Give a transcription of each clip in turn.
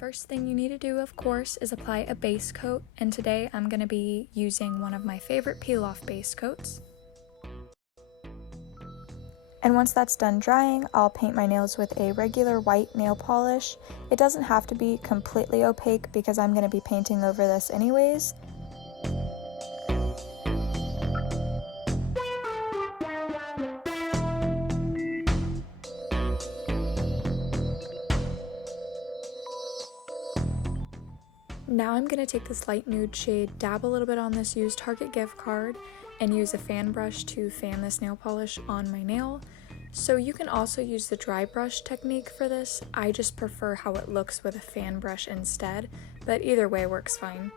First thing you need to do, of course, is apply a base coat, and today I'm going to be using one of my favorite peel-off base coats. And once that's done drying, I'll paint my nails with a regular white nail polish. It doesn't have to be completely opaque because I'm going to be painting over this anyways. Now I'm going to take this light nude shade, dab a little bit on this used Target gift card, and use a fan brush to fan this nail polish on my nail. So you can also use the dry brush technique for this. I just prefer how it looks with a fan brush instead, but either way works fine.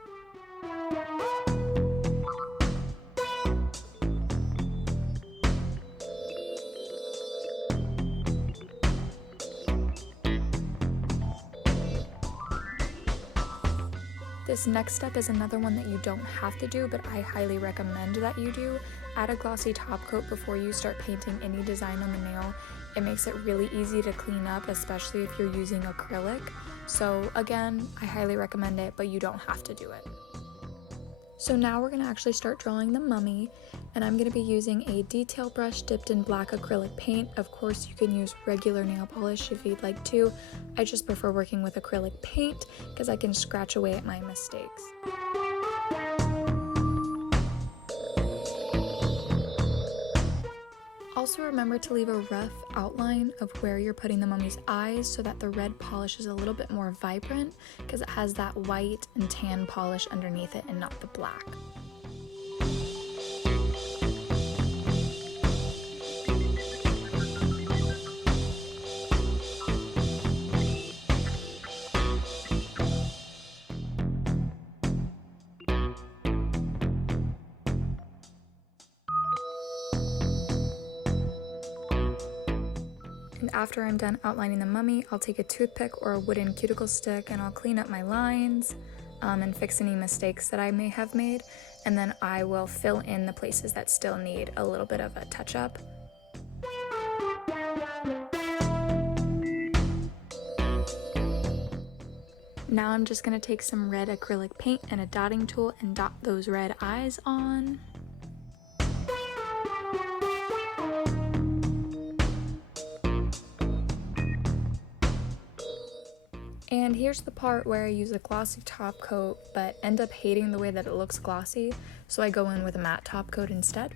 This next step is another one that you don't have to do, but I highly recommend that you do. Add a glossy top coat before you start painting any design on the nail. It makes it really easy to clean up, especially if you're using acrylic. So again, I highly recommend it, but you don't have to do it. So now we're going to actually start drawing the mummy, and I'm going to be using a detail brush dipped in black acrylic paint. Of course, you can use regular nail polish if you'd like to. I just prefer working with acrylic paint because I can scratch away at my mistakes. Also remember to leave a rough outline of where you're putting the mummy's eyes so that the red polish is a little bit more vibrant because it has that white and tan polish underneath it and not the black. And after I'm done outlining the mummy, I'll take a toothpick or a wooden cuticle stick and I'll clean up my lines and fix any mistakes that I may have made, and then I will fill in the places that still need a little bit of a touch-up. Now I'm just going to take some red acrylic paint and a dotting tool and dot those red eyes on. And here's the part where I use a glossy top coat but end up hating the way that it looks glossy, so I go in with a matte top coat instead.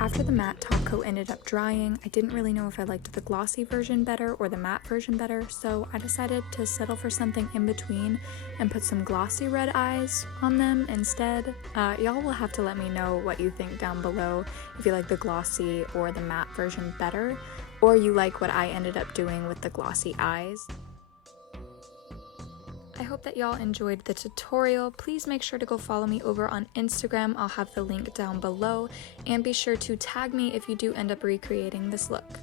After the matte top coat ended up drying, I didn't really know if I liked the glossy version better or the matte version better, so I decided to settle for something in between and put some glossy red eyes on them instead. Y'all will have to let me know what you think down below, if you like the glossy or the matte version better, or you like what I ended up doing with the glossy eyes. I hope that y'all enjoyed the tutorial. Please make sure to go follow me over on Instagram. I'll have the link down below, and be sure to tag me if you do end up recreating this look.